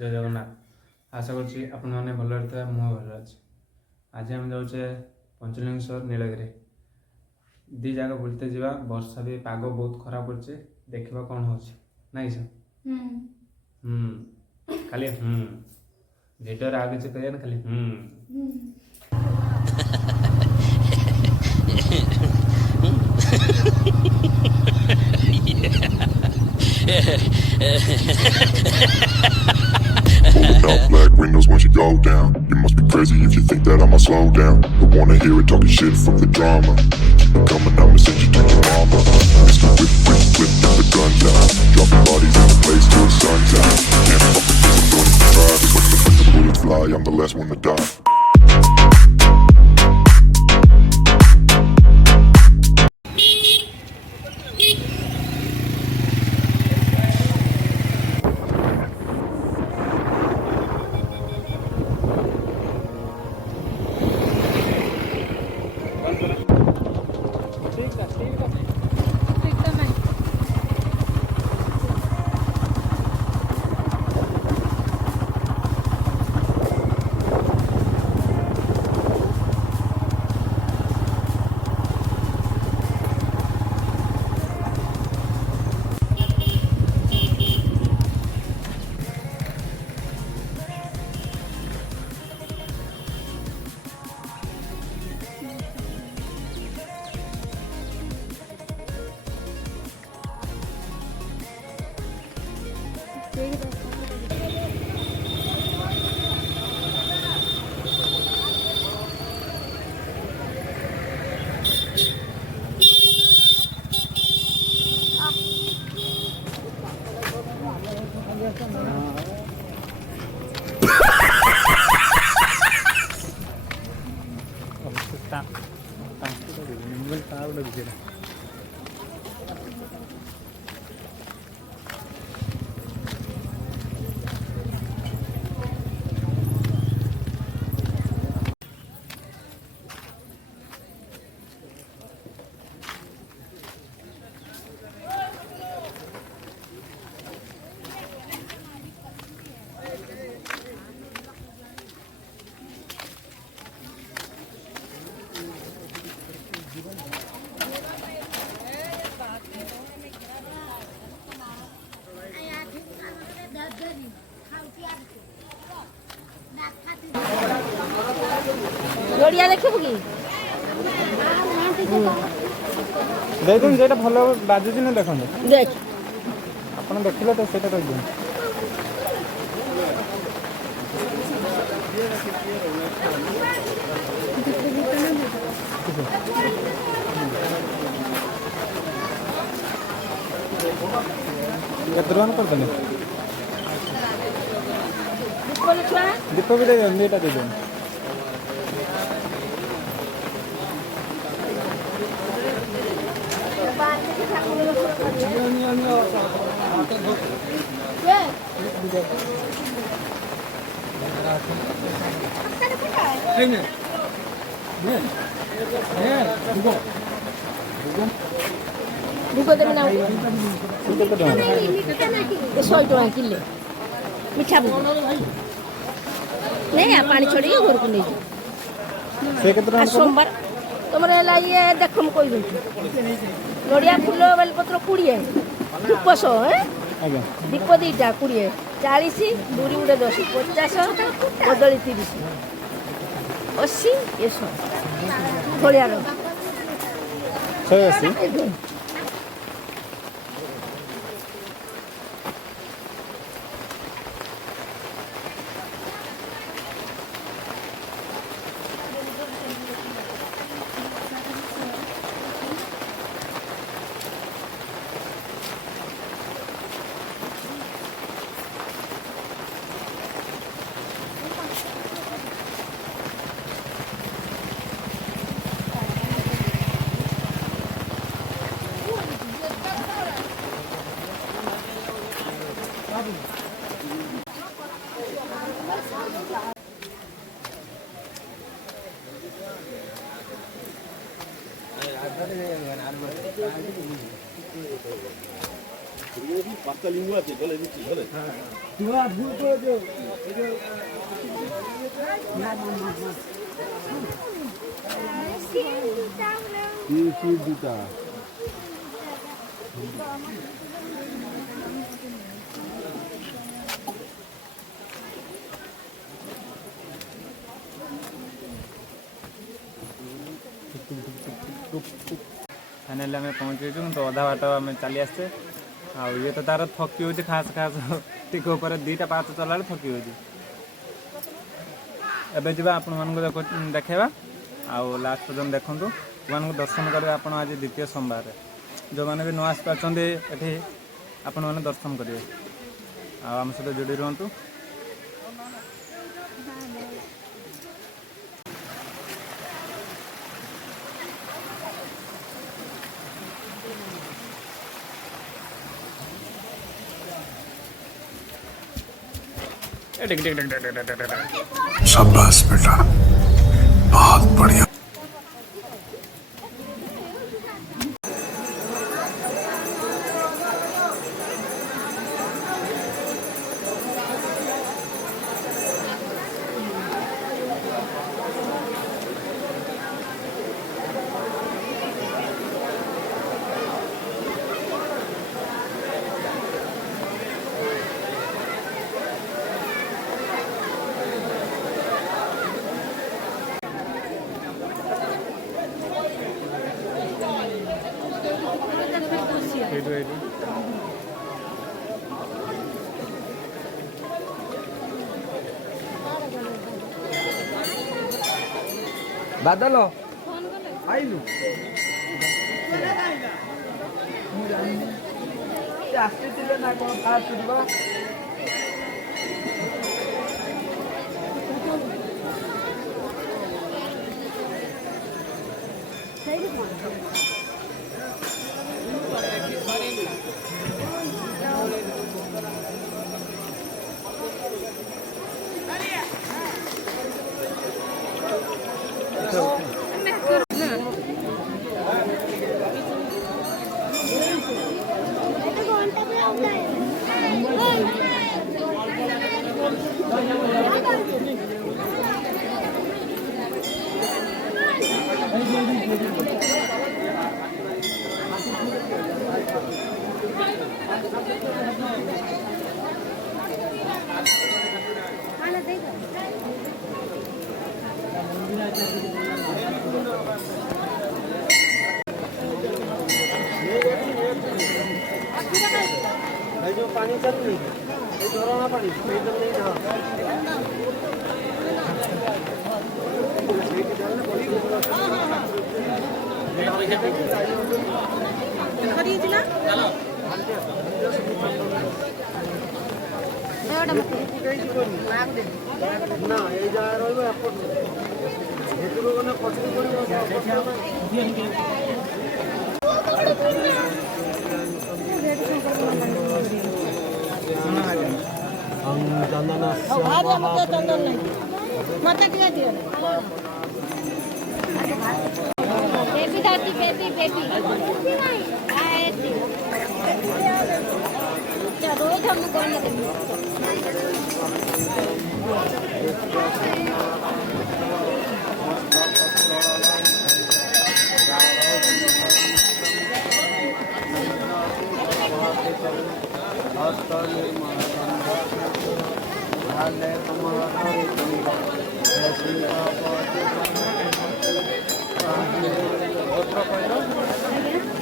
जय जगन्नाथ। आशा करुँची आपण मैंने भल मुझे भल अच्छे। आज आम जाऊे पंचलिंगेश्वर नीलगिरी दी जगह बुलते जावा। वर्षा भी पाग बहुत खराब कर देखा कौन हो नाई सर खाली भिडियो आगे किसी कह खाली Pulling up black windows once you go down. You must be crazy if you think that I'ma slow down. Don't wanna hear it talking shit from the drama. Keep it coming, I'ma send you to your mama. Mr. Whip, whip, whip, get the guns out. Dropping bodies in the place till the sun's out. Can't fuck with this, I'm going to try. Cause when the bullets fly, I'm the last one to die. जोड़िया देखबू कि देखुन जेटा भल बाजुची ना देखो देख आपन देखिले तो सेटा कहि दियो केतरन कर देने दीप भी दे देटा दे दे भूको देना 100 टका किले मिठा भूको नहीं आ पानी छोड़ी घर को नहीं से केतना सोमवार तुमरे ये देख हम कोई दूँ नड़िया फूल बेल पत्र 20 धूप 100 आज्ञा दीप दीटा 20 40 दूरी गुटे 10 50 कदली 30 80 ये 100 थोड़िया 180 फाइनाली आम पहुँची तो अधा बाट आम चली आसचे ये तो तार थकी हो खास खास टिके ऊपर 2टा पाहाच चला थकी हो एबे जा आपण देखा आउ लास्ट पर्यटन देखूँ भगवान को दर्शन करेंगे आप आज द्वितीय सोमवार जो मैंने भी न आसी पार्टी ये आपण मैंने दर्शन करेंगे आम सहित जोड़ी रुहतु शाबाश बेटा, बहुत बढ़िया। बादल आइलु आसते ना कौन फास्ट जो पानी चल रही झरना पानी ना ये जा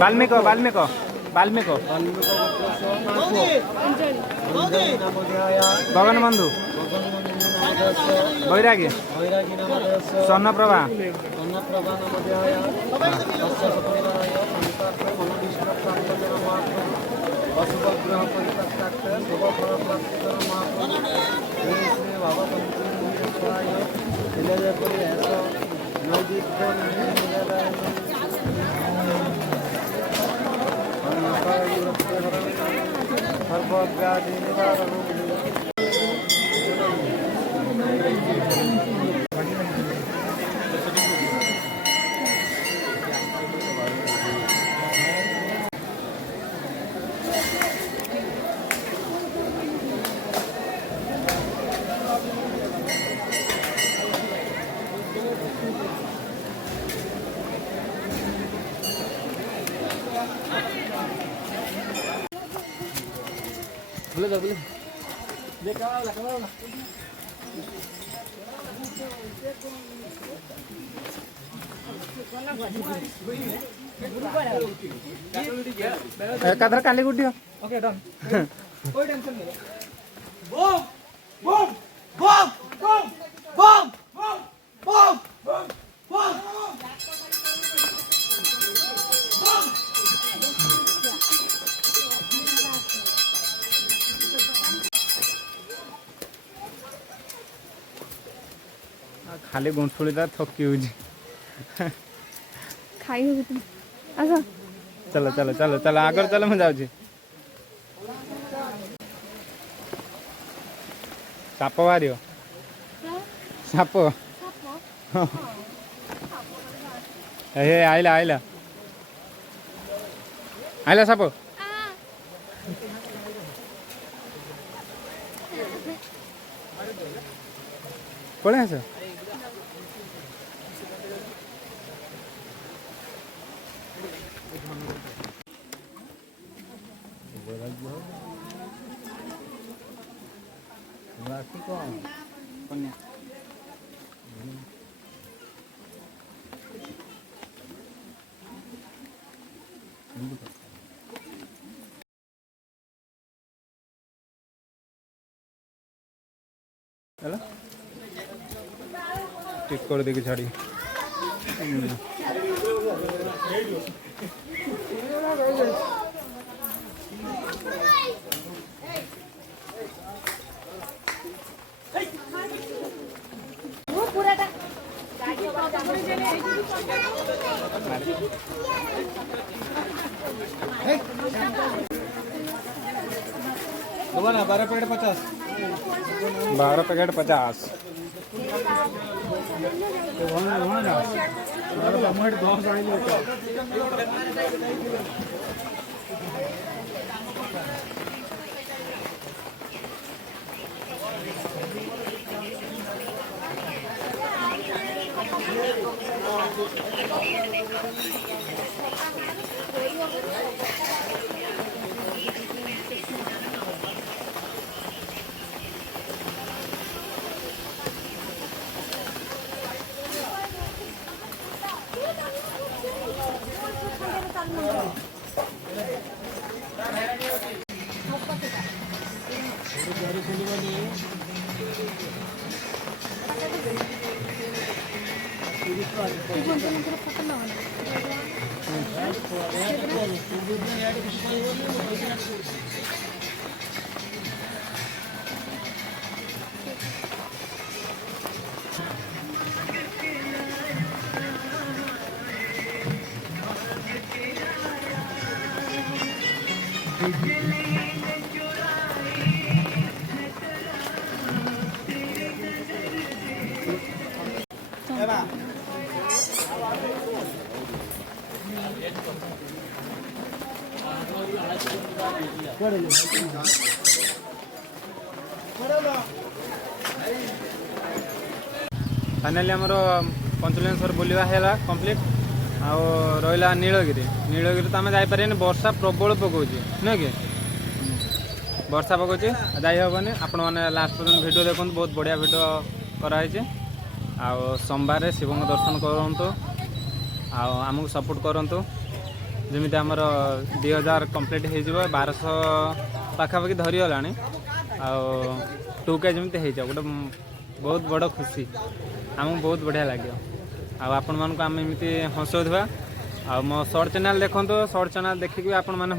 वाल्मीकि वाल्मीकि वाल्मीकि गगन बंधु बैरागी स्वर्णप्रभा वसुभग्रह परितक्ताक्ष शुभफल प्राप्तिकर सर्वव्याधि निवारण एकाधर काली गुड्डी ओके डन कोई टेंशन नहीं बम बम बम बम बम बम बम बम खाली गुंठुड़ीदा थकी हो खाई होगी तुम आजा चलो चलो चलो चलो आगर चलो मैं जाऊँ साप बाहर साप हे आइला आइला आइला साप पड़े आस चलो टिक कर देखी छाड़ी वो पूराटा दोबारा 12 पेड़ 50 12 पैकेट 50 फाइनाली आमर पंचलिंगेश्वर बुलवा है कंप्लीट आउ रहा नीलगिरी नीलगिरी तो आम जापर वर्षा प्रबल पकाऊँ नुह कि वर्षा पकाऊँ जाइबनी आपण मैंने लास्ट पर्यटन वीडियो देखते बहुत बढ़िया वीडियो कराई आउ सोमवार शिव दर्शन करूँ आमको सपोर्ट करूँ जमी आमर 2000 कंप्लीट हो 1200 पाखापाखि धरीगला आउ 2K जमी हो गोटे बहुत बड़ खुशी आमको बहुत बढ़िया लगे आपण मानक आम एमती हसौवा आ मो शॉर्ट चैनल देखो शॉर्ट चैनल देखिक आपण मैंने